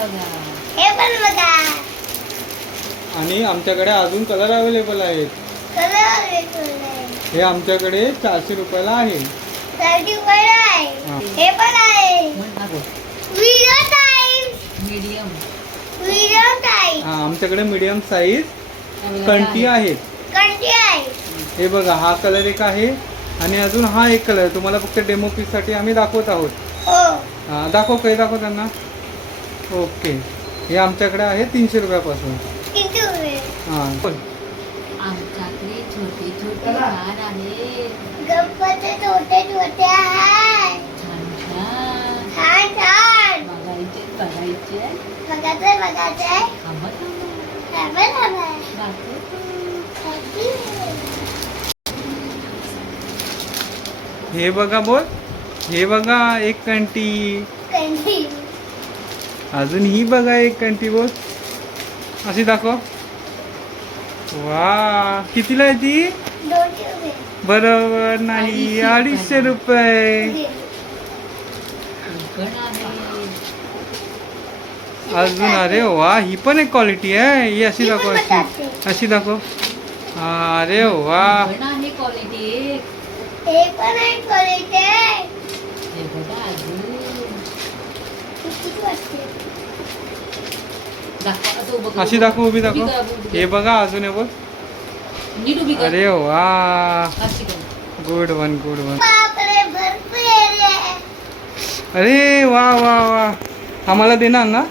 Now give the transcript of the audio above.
ही पण बघा. हे आणि आमच्याकडे अजून कलर अवेलेबल आहेत. कलर वेगवेगळे हे आमच्याकडे चारशे रुपयाला आहे. सर्दी पण आहे. हा. हे पण आहे. व्हिडिओ मीडियम व्हिडिओ हा, आमच्याकडे मीडियम साईज कंटी आहेत कंटी आहे. हे बघा हा कलर एक आहे आणि अजून हा एक कलर तुम्हाला फक्त डेमो साठी आम्ही दाखवत आहोत. हो. हा, दाखव काही दाखव त्यांना. ओके. हे आमच्याकडे आहे तीनशे रुपयापासून. किती हां. बोल. आमच्याकडे छोटे छोटे गणपती छोटे छोटे आहे छान छान. छान छान. बघायचे बघायचे. बघायचं बघायचं. थांबा थांबा. थांबा थांबा. दाखवतो. हे बघा बोल. हे बघा एक कंटी. अजून ही बघा एक कंटी बोल अशी दाखव. वा कितीला आहे ती? बरोबर नाही अडीचशे रुपये. अजून अरे वा ही पण एक क्वालिटी आहे. ही अशी दाखव अशी. अशी दाखव. अरे वा. ही पण आहे क्वालिटी एक हे पण आहे क्वालिटी हे बघा अजून किती वाटते दाखवा असं उभं कर, अशी दाखव उभी. दाखव. हे बघा अजून हे बघ. अरे वा. गुड वन गुड वन अरे वा वा वा. आम्हाला देणार ना?